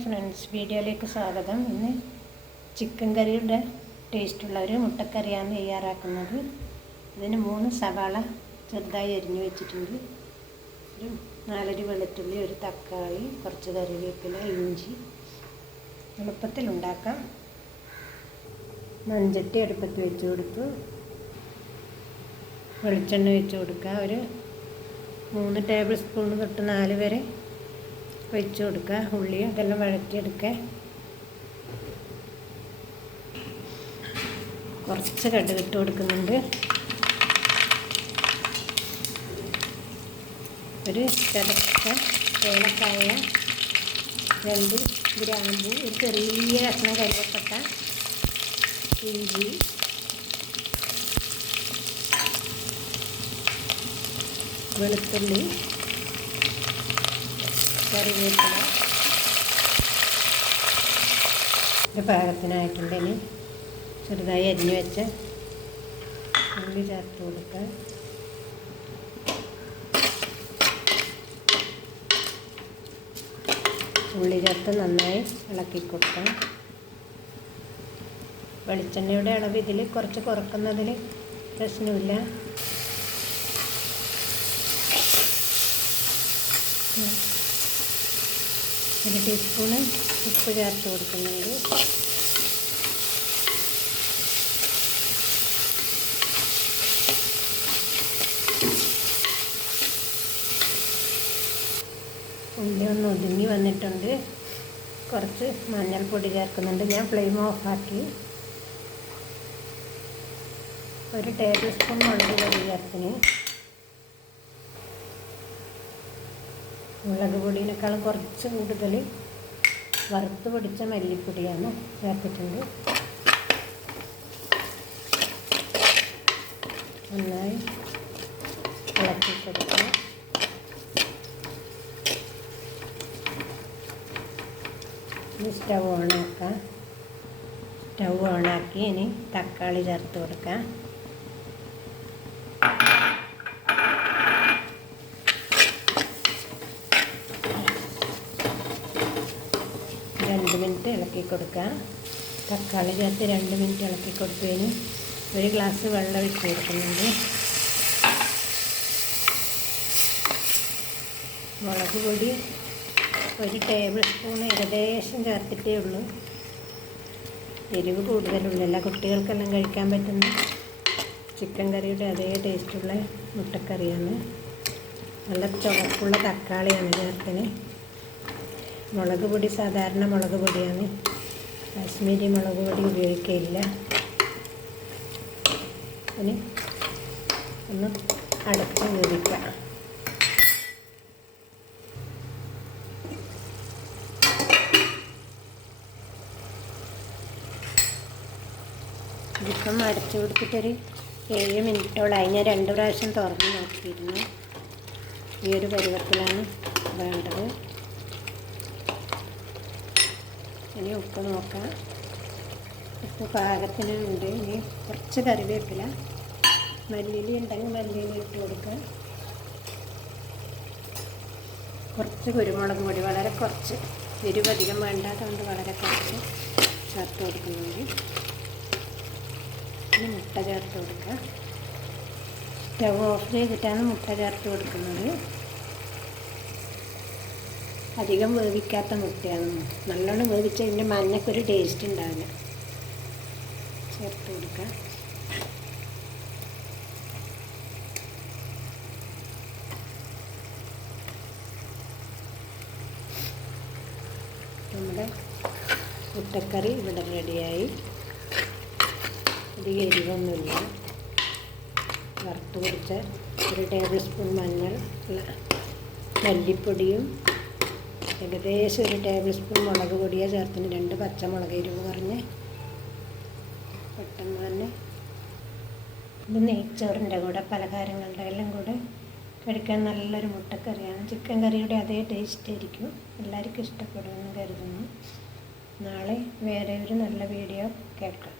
Friends, വീഡിയോയിലേക്ക് സ്വാഗതം. ഇന്ന് ചിക്കൻ കറിയുടെ ടേസ്റ്റുള്ള ഒരു മുട്ടക്കറിയാണ് തയ്യാറാക്കുന്നത്. ഇതിന് 3 സവാള ചെറുതായി അരിഞ്ഞു വെച്ചിട്ടുണ്ട്, ഒരു 4 വെളുത്തുള്ളി, ഒരു തക്കാളി, കുറച്ച് കറിവേപ്പില, ഇഞ്ചി. എളുപ്പത്തിൽ ഉണ്ടാക്കാം. മൺചട്ടി അടുപ്പത്ത് വെച്ച് കൊടുത്തു, വെളിച്ചെണ്ണ വെച്ച് കൊടുക്കുക. ഒരു 3 ടേബിൾ സ്പൂൺ തൊട്ട് 4 വരെ വെച്ച് കൊടുക്കുക. ഉള്ളി അതെല്ലാം വഴറ്റിയെടുക്കുക. കുറച്ച് കടുക് ഇട്ട് കൊടുക്കുന്നുണ്ട്. ഒരു ചതച്ച ഏലക്കായ, 2 ഗ്രാമ്പു, ഒരു ചെറിയ കഷ്ണം കരിവേപ്പില, ഇഞ്ചി, വെളുത്തുള്ളി, കറിവേപ്പില. ഇത് പാകത്തിനായിട്ടുണ്ട്. ഇനി ചെറുതായി അരിഞ്ഞു വെച്ച് ഉള്ളി ചേർത്ത് കൊടുക്കുക. ഉള്ളി ചേർത്ത് നന്നായി ഇളക്കി കൊടുക്കാം. വെളിച്ചെണ്ണയുടെ അളവ് ഇതിൽ കുറച്ച് കുറക്കുന്നതിൽ പ്രശ്നമില്ല. ഒരു ടീസ്പൂണ് ഉപ്പ് ചേർത്ത് കൊടുക്കുന്നുണ്ട്. ഉള്ളി ഒന്ന് ഒതുങ്ങി വന്നിട്ടുണ്ട്. കുറച്ച് മഞ്ഞൾപ്പൊടി ചേർക്കുന്നുണ്ട്. ഞാൻ ഫ്ലെയിം ഓഫാക്കി. ഒരു ടേബിൾ സ്പൂൺ മുളക് പൊടി ചേർത്തിന്. മുളക് പൊടിയേക്കാളും കുറച്ച് കൂടുതൽ വറുത്ത് പൊടിച്ച മല്ലിപ്പൊടിയാണ് ചേർത്തിട്ടുണ്ട്. നന്നായി ഇളക്കി കൊടുക്കുക. ഇനി സ്റ്റവ് ഓണാക്കി ഇനി തക്കാളി ചേർത്ത് കൊടുക്കാം. മിനിറ്റ് ഇളക്കി കൊടുക്കുക. തക്കാളി ചേർത്ത് 2 മിനിറ്റ് ഇളക്കി കൊടുത്തതിന് ഒരു ഗ്ലാസ് വെള്ളം ഒഴിച്ച് കൊടുക്കുന്നുണ്ട്. മുളക് പൊടി ഒരു ടേബിൾ സ്പൂൺ ഏകദേശം ചേർത്തിട്ടേ ഉള്ളൂ. എരിവ് കൂടുതലുള്ളല്ല. കുട്ടികൾക്കെല്ലാം കഴിക്കാൻ പറ്റുന്ന ചിക്കൻ കറിയുടെ അതേ ടേസ്റ്റുള്ള മുട്ടക്കറിയാണ്. നല്ല ചുവപ്പുള്ള തക്കാളിയാണ് ചേർത്തിന്. മുളക് പൊടി സാധാരണ മുളക് പൊടിയാണ്, കാശ്മീരി മുളക് പൊടി ഉപയോഗിക്കില്ല. ഇനി ഒന്ന് അടച്ച് വേവിക്കാം. ഇതിപ്പം അടച്ചു കൊടുത്തിട്ടൊരു 7 മിനിറ്റോളായി. ഞാൻ 2 പ്രാവശ്യം തുറന്ന് നോക്കിയിരുന്നു. ഈ ഒരു പരുവത്തിലാണ് വേണ്ടത്. ഇനി ഉപ്പ് നോക്കാം. ഉപ്പ് പാകത്തിനുണ്ട്. ഇനി കുറച്ച് കറിവേപ്പില, മല്ലിയില ഉണ്ടെങ്കിൽ മല്ലിയില ഇട്ട് കൊടുക്കുക. കുറച്ച് കുരുമുളക് പൊടി, വളരെ കുറച്ച്, എരിവ് അധികം വേണ്ടാത്തതുകൊണ്ട് വളരെ കുറച്ച് ചേർത്ത് കൊടുക്കുന്നുണ്ട്. ഇനി മുട്ട ചേർത്ത് കൊടുക്കുക. സ്റ്റവ് ഓഫ് ചെയ്തിട്ടാണ് മുട്ട ചേർത്ത് കൊടുക്കുന്നത്. അധികം വേവിക്കാത്ത മുട്ടയാണ്. നല്ലോണം വേവിച്ച് അതിൻ്റെ മഞ്ഞക്കൊരു ടേസ്റ്റ് ഉണ്ടാവില്ല. ചേർത്ത് കൊടുക്കുക. നമ്മുടെ മുട്ടക്കറി ഇവിടെ റെഡിയായി. അധികം എരിവൊന്നുമില്ല. വറുത്ത് പൊടിച്ച ഒരു ടേബിൾ സ്പൂൺ മല്ലിപ്പൊടിയും ഏകദേശം ഒരു ടേബിൾ സ്പൂൺ മുളക് പൊടിയാണ് ചേർത്തിന്. 2 പച്ചമുളക് എരിവ് പറഞ്ഞ് പെട്ടെന്ന് തന്നെ. ഇത് നെയ്ച്ചോറിൻ്റെ കൂടെ പലഹാരങ്ങളുടെ എല്ലാം കൂടെ കഴിക്കാൻ നല്ലൊരു മുട്ടക്കറിയാണ്. ചിക്കൻ കറിയുടെ അതേ ടേസ്റ്റ് ആയിരിക്കും. എല്ലാവർക്കും ഇഷ്ടപ്പെടുമെന്ന് കരുതുന്നു. നാളെ വേറെ ഒരു നല്ല വീഡിയോ കേൾക്കാം.